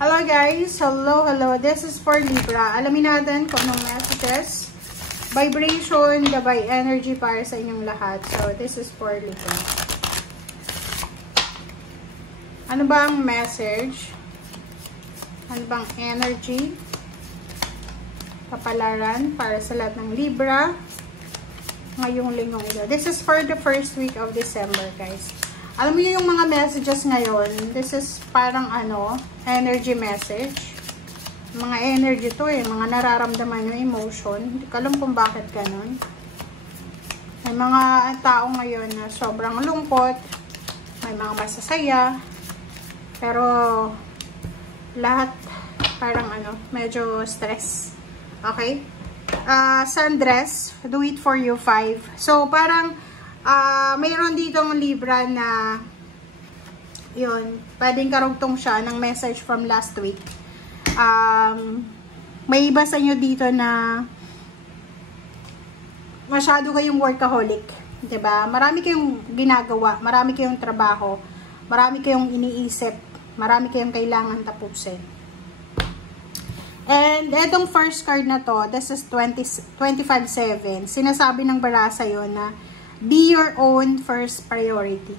Hello guys! Hello! This is for Libra. Alamin natin kung anong messages, vibration, gabay, energy para sa inyong lahat. So, this is for Libra. Ano ba ang message? Ano bang energy? Kapalaran para sa lahat ng Libra ngayong linggong ito. This is for the first week of December, guys. Alam niyo yung mga messages ngayon, this is parang energy message. Mga energy to mga nararamdaman yung emotion. Hindi ko alam kung bakit ganun. May mga tao ngayon na sobrang lungkot, may mga masasaya, pero lahat parang medyo stress. Okay? Sundress, do it for you 5. So, parang mayroon ditong Libra na yun, pwedeng karugtong siya ng message from last week. May iba sa inyo dito na masyado kayong workaholic, diba? Marami kayong ginagawa, marami kayong trabaho, marami kayong iniisip, marami kayong kailangan tapusin. And etong first card na to, this is 25/7. Sinasabi ng barasa yon na be your own first priority.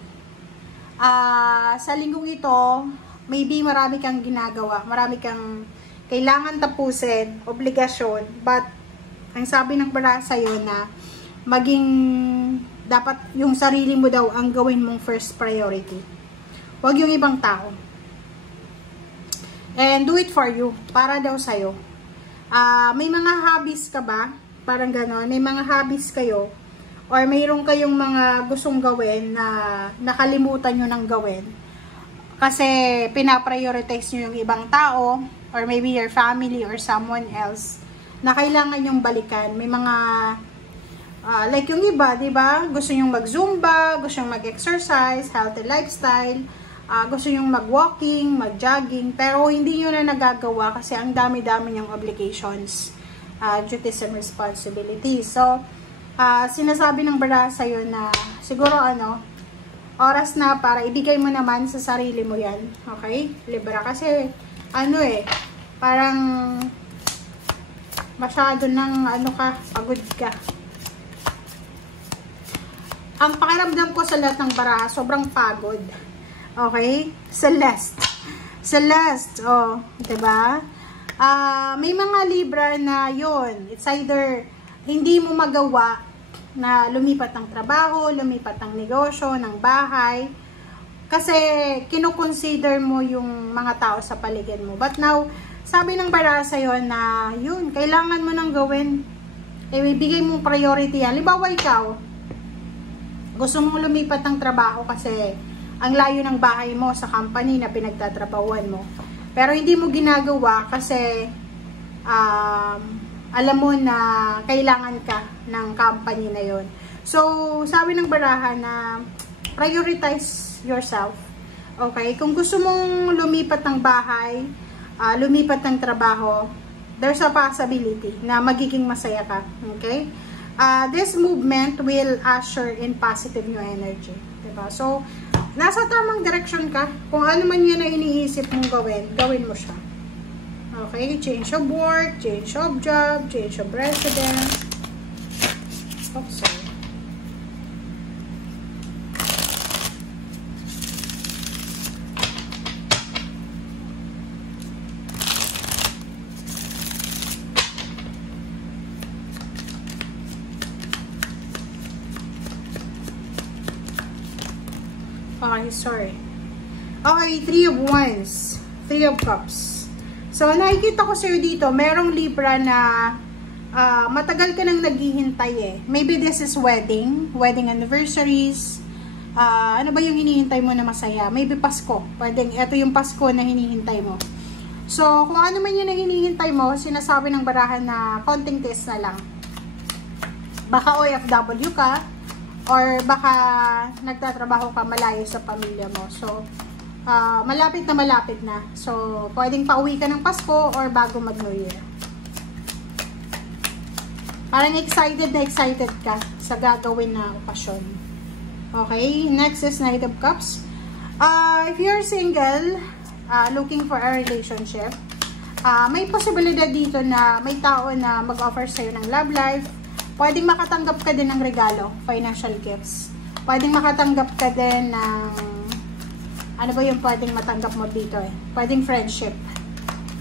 Sa linggong ito, maybe marami kang ginagawa, marami kang kailangan tapusin, obligasyon, but ang sabi ng barasa yun na maging dapat yung sarili mo daw ang gawin mong first priority. Huwag yung ibang tao. And do it for you, para daw sa'yo. May mga hobbies ka ba? Parang gano'n, may mga hobbies kayo or mayroon kayong mga gustong gawin na nakalimutan nyo ng gawin kasi pinaprioritize nyo yung ibang tao or maybe your family or someone else na kailangan yung balikan. May mga like yung iba, diba? Gusto nyong mag-zumba, gusto nyong mag-exercise, healthy lifestyle, gusto nyong mag-walking, mag-jogging, pero hindi nyo na nagagawa kasi ang dami-dami nyong obligations, duties and responsibilities. So, sinasabi ng barasa yun na siguro oras na para ibigay mo naman sa sarili mo yan. Okay? Libra. Kasi parang masyado ng pagod ka. Ang pakiramdam ko sa lahat ng barasa, sobrang pagod. Okay? Celeste. Oh, diba? May mga Libra na yun. It's either hindi mo magawa na lumipat ng trabaho, lumipat ng negosyo, ng bahay. Kasi kinoconsider mo yung mga tao sa paligid mo. But now, sabi ng barasa yun na yun, kailangan mo nang gawin. Ibigay mong priority yan. Halimbawa ikaw, gusto mong lumipat ng trabaho kasi ang layo ng bahay mo sa company na pinagtatrabahuan mo. Pero hindi mo ginagawa kasi alam mo na kailangan ka ng company na yon. So, sabi ng baraha na prioritize yourself. Okay? Kung gusto mong lumipat ng bahay, lumipat ng trabaho, there's a possibility na magiging masaya ka. Okay? This movement will usher in positive new energy. Diba? So, nasa tamang direction ka. Kung ano man yan na iniisip mong gawin mo siya. Okay, change of work, change of job, change of residence. Oh, sorry. Okay, sorry. Okay, 3 of Wands, 3 of Cups. So, nakikita ko sa'yo dito, merong Libra na matagal ka nang naghihintay Maybe this is wedding anniversaries. Ano ba yung hinihintay mo na masaya? Maybe Pasko. Pwedeng, ito yung Pasko na hinihintay mo. So, kung ano man yun na hinihintay mo, sinasabi ng barahan na konting test na lang. Baka OFW ka, or baka nagtatrabaho ka malayo sa pamilya mo. So, malapit na. So, pwedeng pauwi ka ng Pasko or bago mag-New Year. Parang excited ka sa gagawin na okasyon. Okay? Next is Knight of Cups. If you're single, looking for a relationship. May posibilidad dito na may tao na mag-offer sa'yo ng love life. Pwedeng makatanggap ka din ng regalo, financial gifts. Pwedeng makatanggap ka din ng, ano ba yung pwedeng matanggap mo dito eh? Pwedeng friendship.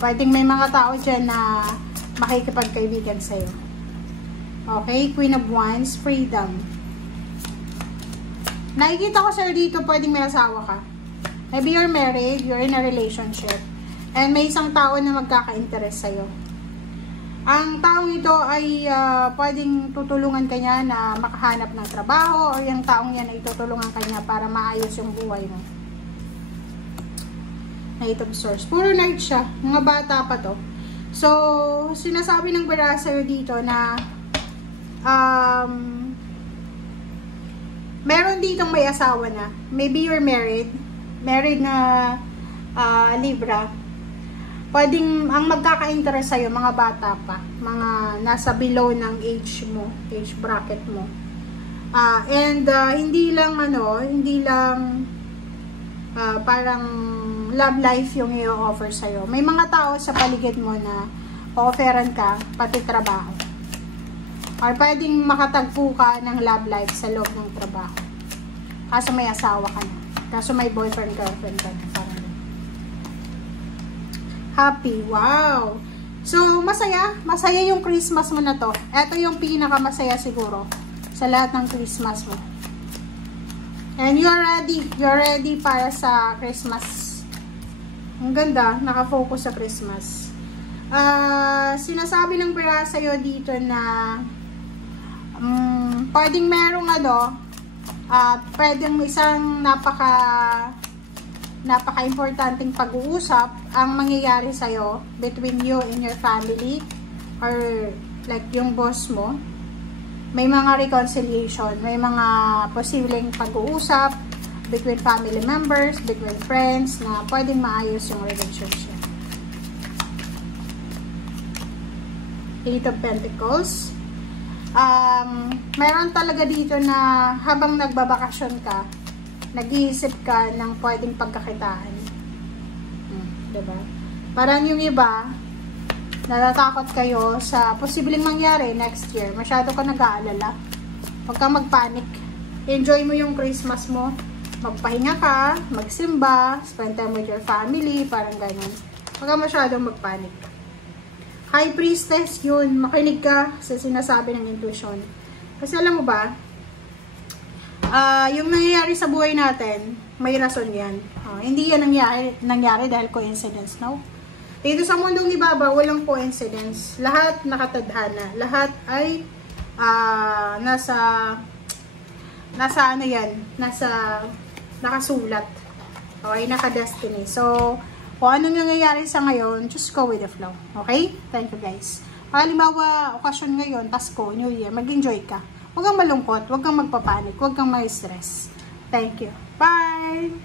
Pwedeng may mga tao dyan na makikipagkaibigan sa'yo. Okay, Queen of Wands, freedom. Nakikita ko sir dito, pwedeng may asawa ka. Maybe you're married, you're in a relationship, and may isang tao na magkaka-interest sa'yo. Ang taong ito ay pwedeng tutulungan ka niya na makahanap ng trabaho, o yung taong yan ay tutulungan ka niya para maayos yung buhay mo. Knight of Swords. Puro knight siya. Mga bata pa to. So, sinasabi ng bara sa'yo dito na meron ditong may asawa na. Maybe you're married. Married na Libra. Pwedeng, ang magkaka-interest sa'yo, mga bata pa. Mga nasa below ng age mo. Age bracket mo. Hindi lang, parang love life yung i-offer sa'yo. May mga tao sa paligid mo na offeran ka, pati trabaho. Or pwedeng makatagpo ka ng love life sa loob ng trabaho. Kaso may asawa ka na. Kaso may boyfriend, girlfriend ka na. Parang happy. Wow! So, masaya. Masaya yung Christmas mo na to. Ito yung pinakamasaya siguro sa lahat ng Christmas mo. And you're ready. You're ready para sa Christmas. Ang ganda. Nakafocus sa Christmas. Sinasabi ng pera sa'yo dito na pwedeng merong pwedeng isang napaka-importanting pag-uusap ang mangyayari sa'yo between you and your family or like yung boss mo. May mga reconciliation, may mga posibleng pag-uusap between family members, between friends na pwedeng maayos yung relationship. Eight of Pentacles. Meron talaga dito na habang nagbabakasyon ka, nag-iisip ka ng pwedeng pagkakitaan. Diba? Parang yung iba, natatakot kayo sa posibleng mangyari next year. Masyado ka nag-aalala. Huwag kang mag-panic. Enjoy mo yung Christmas mo. Magpahinga ka, magsimba, spend time with your family, parang ganun. Huwag kang masyadong mag-panic. High Priestess, yun, makinig ka sa sinasabi ng intuition. Kasi alam mo ba, yung nangyayari sa buhay natin, may rason yan. Hindi yan nangyari dahil coincidence, no? Dito sa mundong ibaba, walang coincidence. Lahat nakatadhana. Lahat ay nasa ano yan, nakasulat. Okay, naka-destiny. So, kung anong nangyayari sa ngayon, just go with the flow. Okay? Thank you guys. Halimbawa, okasyon ngayon, Pasko, New Year, mag-enjoy ka. Huwag kang malungkot, huwag kang magpapanik, huwag kang ma-stress. Thank you. Bye!